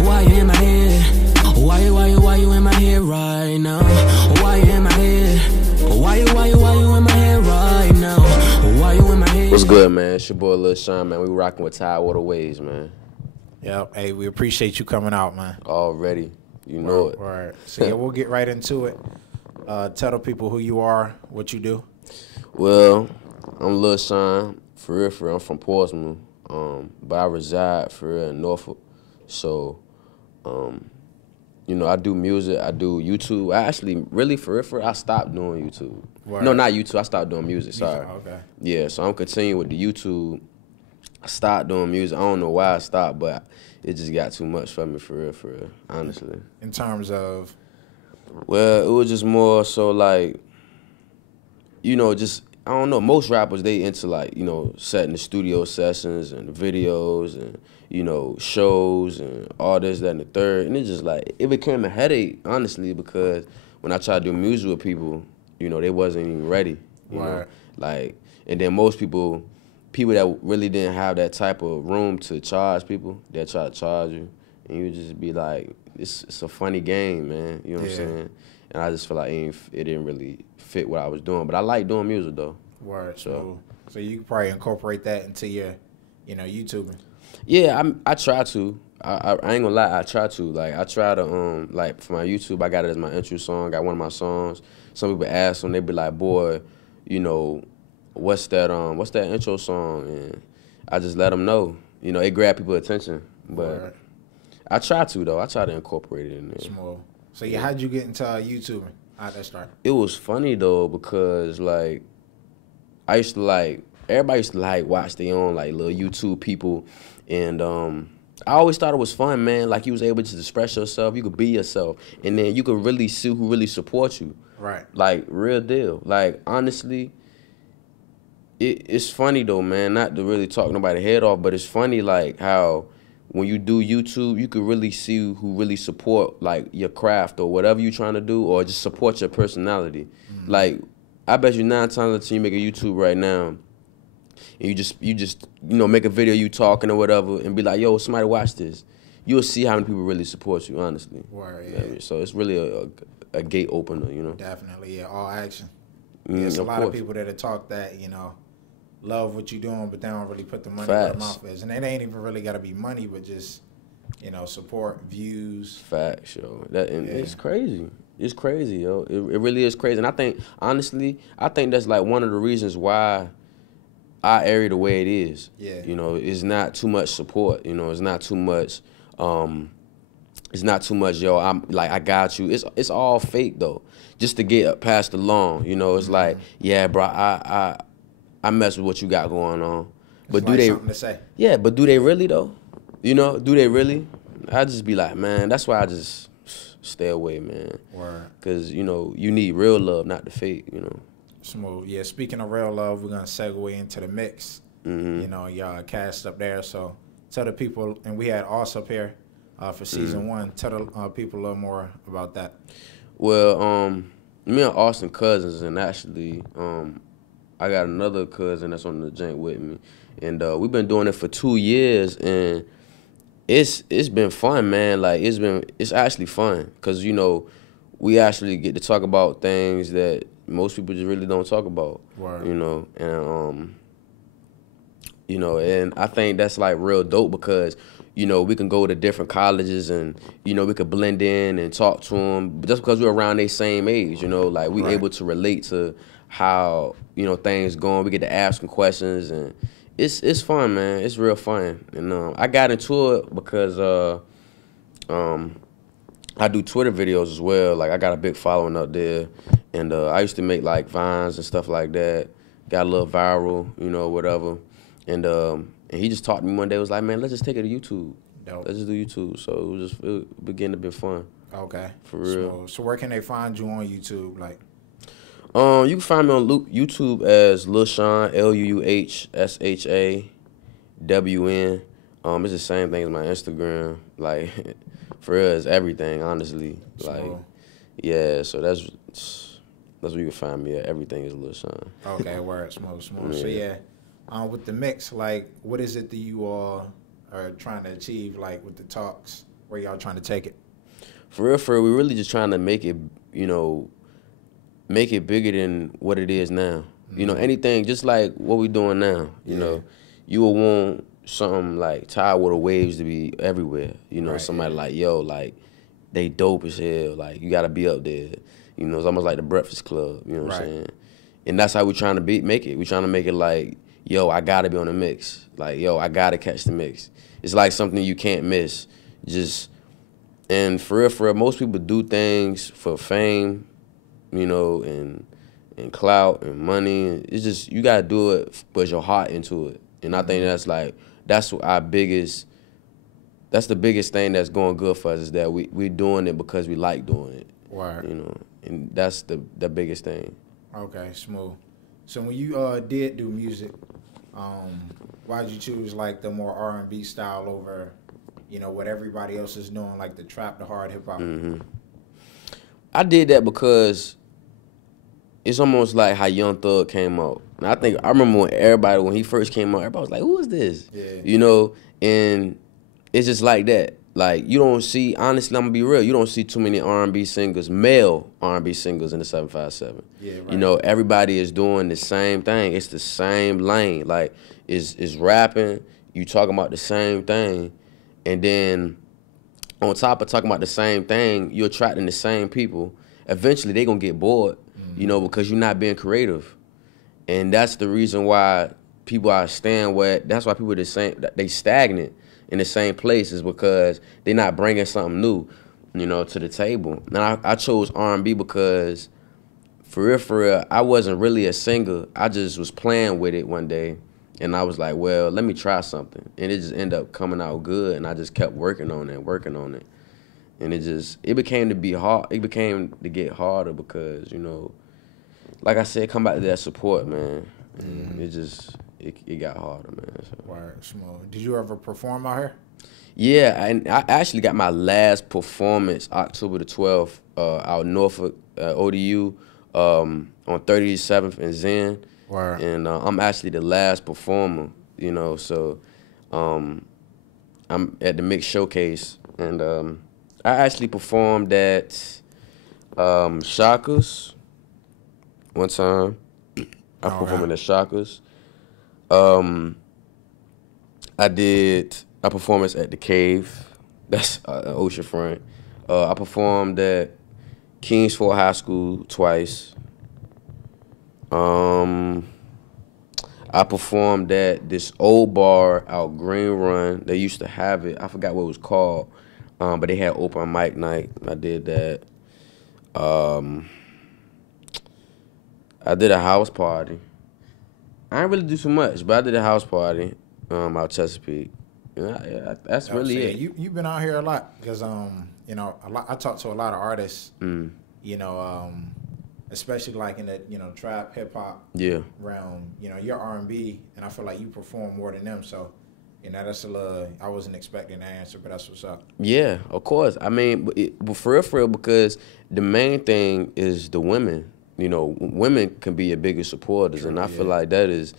Why you in my head? Why you in my head right now? Why you in my head? Why you in my head right now? Why you in my head? What's good, man? It's your boy Luuhshawn, man. We rocking with Tidewater Waves, man. Yep. Hey, we appreciate you coming out, man. Already. You know it. Right. So, yeah, we'll get right into it. Tell the people who you are, what you do. Well, I'm Luuhshawn. For real, I'm from Portsmouth. But I reside for real in Norfolk. So, you know, I do music. I do YouTube. I actually, really, for real, I stopped doing YouTube. Word. No, not YouTube. I stopped doing music. Sorry. Okay. Yeah, so I'm continuing with the YouTube. I stopped doing music. I don't know why I stopped, but it just got too much for me, for real, honestly. In terms of? Well, it was just more so like, you know, just, I don't know, most rappers, they into like, you know, setting the studio sessions and videos and, you know, shows and all this, that, and the third. And it's just like, it became a headache, honestly, because when I tried to do music with people, you know, they wasn't even ready. You know? Like, and then most people that really didn't have that type of room to charge people, they try to charge you. And you just be like, it's a funny game, man. You know what I'm saying? And I just feel like it didn't really fit what I was doing. But I like doing music, though. Word. So you could probably incorporate that into your, you know, YouTubing. Yeah, I try to. I ain't gonna lie, I try to. Like, I try to, like, for my YouTube, I got it as my intro song. Got one of my songs. Some people ask them, they be like, boy, you know, what's that intro song? And I just let them know. You know, it grab people's attention. But I try to, though. I try to incorporate it in there. Small. So, yeah, how'd you get into YouTubing? How'd that start? It was funny, though, because, like, I used to, like, everybody used to, like, watch their own, like, little YouTube people. And I always thought it was fun, man. Like, you was able to express yourself. You could be yourself. And then you could really see who really supports you. Right. Like, real deal. Like, honestly, it's funny, though, man. Not to really talk nobody's head off, but it's funny, like, how when you do YouTube, you could really see who really support, like, your craft or whatever you're trying to do, or just support your personality. Like, I bet you 9 times out of 10 you make a YouTube right now, and you just you know, make a video you talking or whatever, and be like, yo, somebody watch this. You'll see how many people really support you, honestly. Word, yeah. So it's really a gate opener, you know. Definitely, yeah. All action. There's a lot of people that have talked that, you know, love what you're doing, but they don't really put the money where their mouth is. And it ain't even really got to be money, but just, you know, support, views. Facts, yo. It's crazy. It's crazy, yo. It really is crazy. And I think, honestly, that's like one of the reasons why our area the way it is. Yeah. You know, it's not too much support. You know, it's not too much, yo, I'm like, I got you. It's all fake, though, just to get past the lawn. You know, it's like, yeah, bro, I mess with what you got going on. But do they? Something to say. Yeah, but do they really, though? You know, do they really? I just be like, man, that's why I just stay away, man. Word. Because, you know, you need real love, not the fake, you know. Smooth. Yeah, speaking of real love, we're going to segue into the mix. You know, y'all cast up there. So tell the people, and we had Oss up here for season 1. Tell the people a little more about that. Well, me and Austin cousins, and actually, I got another cousin that's on the joint with me. And we've been doing it for 2 years, and it's been fun, man. Like, it's actually fun, because, you know, we actually get to talk about things that most people just really don't talk about. Word. You know, and you know, and I think that's like real dope, because, you know, we can go to different colleges and, you know, we could blend in and talk to them just because we're around their same age. You know, like, we able to relate to how, you know, things going. We get to ask them questions, and it's fun, man. It's real fun. And I got into it because I do Twitter videos as well. Like, I got a big following up there, and I used to make like Vines and stuff like that. Got a little viral, you know, whatever. And he just talked to me one day. Was like, man, let's just take it to YouTube. Dope. Let's just do YouTube. So it began to be fun. Okay. For real. So where can they find you on YouTube? Like, you can find me on YouTube as Luuhshawn, Luuhshawn. It's the same thing as my Instagram. Like, for real, it's everything, honestly. Like, yeah. So that's where you can find me at. Everything is Luuhshawn. Okay, word, small. So yeah, with the mix, like, what is it that you all are trying to achieve, like, with the talks? where y'all trying to take it? For real, we're really just trying to make it, you know, make it bigger than what it is now. You know, anything, just like what we doing now, you know, you will want something like Tired Water Waves to be everywhere. You know, somebody like, yo, like, they dope as hell. Like, you got to be up there. You know, it's almost like the Breakfast Club, you know what I'm saying? And that's how we trying to make it. We trying to make it like, yo, I got to be on the mix. Like, yo, I got to catch the mix. It's like something you can't miss. And for real, most people do things for fame, you know, and clout and money. It's just, you gotta do it, put your heart into it. And I think that's the biggest thing that's going good for us, is that we doing it because we like doing it. Right. You know, and that's the biggest thing. Okay, smooth. So when you did do music, why did you choose like the more R&B style over, you know, what everybody else is doing, like the trap, the hard hip hop? I did that because it's almost like how Young Thug came out. And I remember when he first came out, everybody was like, who is this? Yeah. You know, and it's just like that. Like, you don't see, honestly, I'm gonna be real, you don't see too many R&B singers, male R&B singers in the 757. Yeah, right. You know, everybody is doing the same thing. It's the same lane. Like, it's rapping, you talking about the same thing, and then on top of talking about the same thing, you're attracting the same people. Eventually, they gonna get bored, you know, because you're not being creative. And that's the reason why people are that's why people they stagnant in the same place, is because they're not bringing something new, you know, to the table. And I chose R&B because, for real, I wasn't really a singer. I just was playing with it one day, and I was like, well, let me try something. And it just ended up coming out good, and I just kept working on it. And it became to get harder because, you know, like I said, come back to that support, man. It got harder, man. So. Word, smooth. Did you ever perform out here? Yeah, and I actually got my last performance October the 12th out in Norfolk, ODU, on 37th and Zen. Word. And I'm actually the last performer, you know, so I'm at the Mix Showcase. And I actually performed at Shaka's one time. I performed at Shaka's. I did a performance at the Cave. That's oceanfront. I performed at Kingsford High School twice. I performed at this old bar out Green Run. They used to have it. I forgot what it was called, but they had open mic night. I did that. I did a house party. I didn't really do so much, but I did a house party out Chesapeake. Yeah, that's really it. You've been out here a lot because you know, I talk to a lot of artists. You know, especially like in the, you know, trap hip hop realm. You know, you're R&B, and I feel like you perform more than them. So, you know, that's a little. I wasn't expecting that answer, but that's what's up. Yeah, of course. I mean, but for real, because the main thing is the women. You know, women can be your biggest supporters, and I feel like that's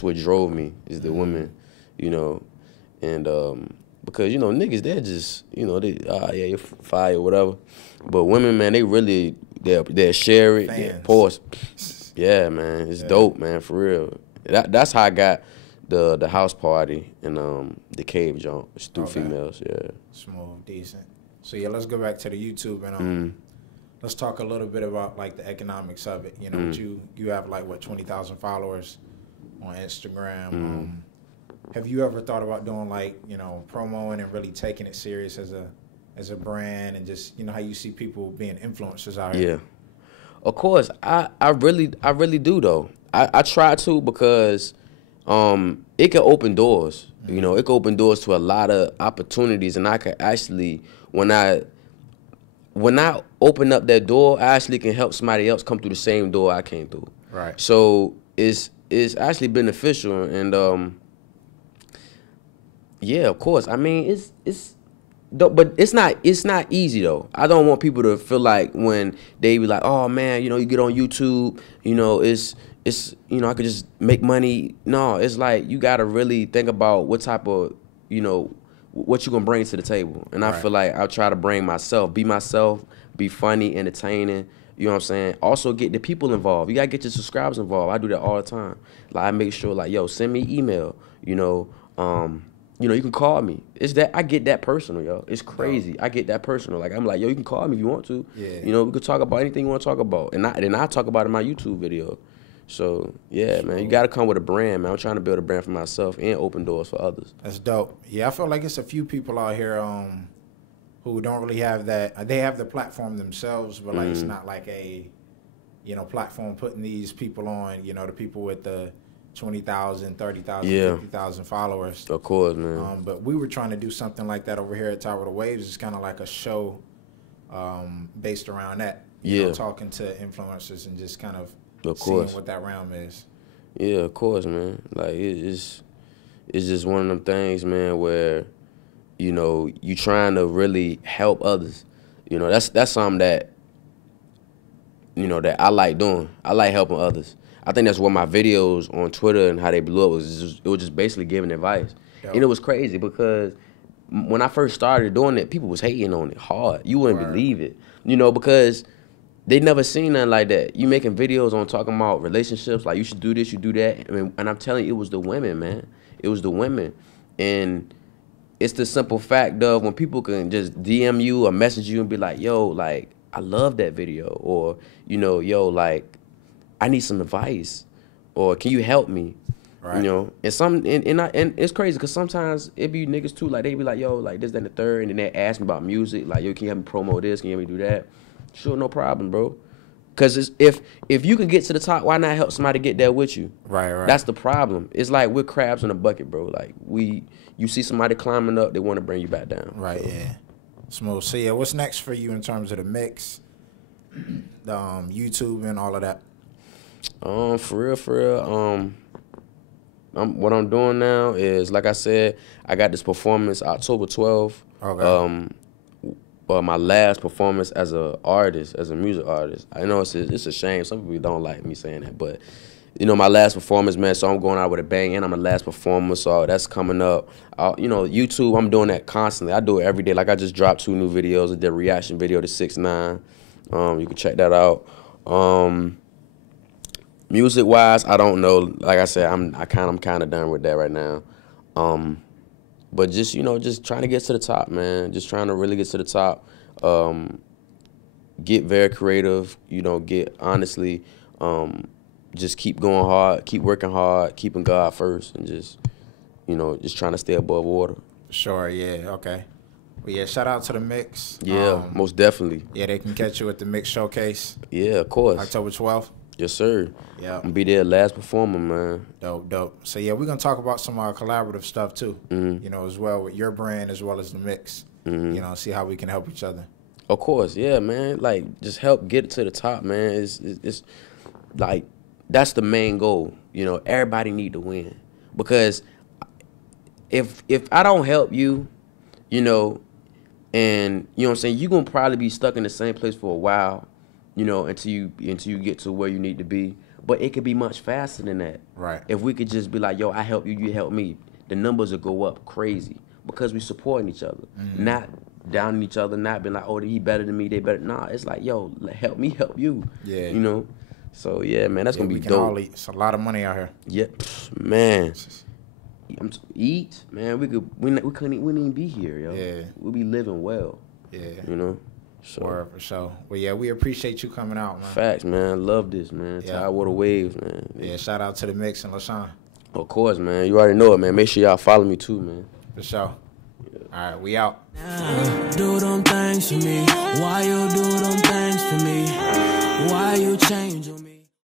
what drove me, is the women, you know, and because, you know, niggas, they're just, you know, you're fire or whatever, but women, man, they really they'll share it, they post, yeah, man, it's dope, man, for real. That's how I got the house party and the Cave jump. It's through females, smooth, decent. So yeah, let's go back to the YouTube and let's talk a little bit about like the economics of it. You know, you have like what 20,000 followers on Instagram. Have you ever thought about doing like, you know, promoing and really taking it serious as a brand, and just, you know, how you see people being influencers out here? Yeah, of course. I really do though. I try to, because it can open doors. You know, it can open doors to a lot of opportunities, and I can actually, when I open up that door, I actually can help somebody else come through the same door I came through. Right. So it's actually beneficial, and yeah, of course. I mean, but it's not easy though. I don't want people to feel like when they be like, oh man, you know, you get on YouTube, you know, it's it's, you know, I could just make money. No, it's like you gotta really think about what type of, you know, what you gonna bring to the table. And I feel like I'll try to bring myself, be funny, entertaining. You know what I'm saying? Also get the people involved. You gotta get your subscribers involved. I do that all the time. Like I make sure, like, yo, send me email. You know, you can call me. It's that I get that personal, yo. It's crazy. I get that personal. Like I'm like, yo, you can call me if you want to. Yeah. You know, we could talk about anything you want to talk about, and I talk about it in my YouTube video. So yeah, man, you gotta come with a brand, man. I'm trying to build a brand for myself and open doors for others. That's dope. Yeah, I feel like it's a few people out here who don't really have that. They have the platform themselves, but like it's not like a, you know, platform putting these people on. You know, the people with the 20,000, 30,000, 50,000 followers. Of course, man. But we were trying to do something like that over here at Tower of the Waves. It's kind of like a show based around that. You know, talking to influencers and just kind of seeing what that realm is. Yeah, of course, man. Like it's just one of them things, man, where, you know, you trying to really help others. You know, that's something that, you know, that I like doing. I like helping others. I think that's what my videos on Twitter and how they blew up was just basically giving advice. Yep. And it was crazy because when I first started doing it, people was hating on it hard. You wouldn't believe it. You know, because they never seen nothing like that. You making videos on talking about relationships, like you should do this, you do that. I mean, and I'm telling you, it was the women, man. It was the women. And it's the simple fact of when people can just DM you or message you and be like, yo, like, I love that video. Or, you know, yo, like, I need some advice, or can you help me? Right. You know, and it's crazy because sometimes it be niggas too, like they be like, yo, like this, that, and the third, and then they ask me about music, like, yo, can you help me promote this? Can you help me do that? Sure, no problem, bro. Because if you can get to the top, why not help somebody get there with you? Right. That's the problem. It's like we're crabs in a bucket, bro. Like you see somebody climbing up, they want to bring you back down. Right. So. Yeah. Smooth. So yeah, what's next for you in terms of the mix, the YouTube and all of that? For real, what I'm doing now is, like I said, I got this performance October 12th. Okay. My last performance as a music artist. I know it's a shame. Some people don't like me saying that, but you know, my last performance, man. So I'm going out with a bang, and I'm the last performer. So that's coming up. You know, YouTube, I'm doing that constantly. I do it every day. Like I just dropped 2 new videos. I did a reaction video to 6ix9ine. You can check that out. Music wise, I don't know. Like I said, I'm kind of done with that right now. But just, you know, just trying to get to the top, man. Just trying to really get to the top. Get very creative. You know, honestly, just keep going hard, keep working hard, keeping God first, and just, you know, just trying to stay above water. Sure. Yeah. Okay. Well, yeah. Shout out to the Mix. Yeah. Most definitely. Yeah, they can catch you at the Mix Showcase. Yeah, of course. October 12th. Yes, sir. Yeah. I'm gonna be there last performer, man. Dope. So yeah, we're gonna talk about some collaborative stuff too. You know, as well with your brand as well as the Mix. You know, see how we can help each other. Of course, yeah, man. Like, just help get it to the top, man. It's like that's the main goal. You know, everybody need to win, because if I don't help you, you know, and you know what I'm saying, you're gonna probably be stuck in the same place for a while. You know, until you get to where you need to be. But it could be much faster than that. Right. If we could just be like, yo, I help you, you help me, the numbers will go up crazy because we supporting each other, not downing each other, not being like, oh, he better than me, they better. Nah, it's like, yo, help me, help you. Yeah. You know. So yeah, man, that's gonna be dope. It's a lot of money out here. Yeah, man. Eat, man. We wouldn't even be here, yo. Yeah. We'll be living well. Yeah. You know. So. For sure. Well, yeah, we appreciate you coming out, man. Facts, man. Love this, man. Yeah. Tower of the Waves, man. Yeah, shout out to the Mix and Luuhshawn. Of course, man. You already know it, man. Make sure y'all follow me too, man. For sure. Yeah. All right, we out. Do them things for me. Why you do them things for me? Why you change on me?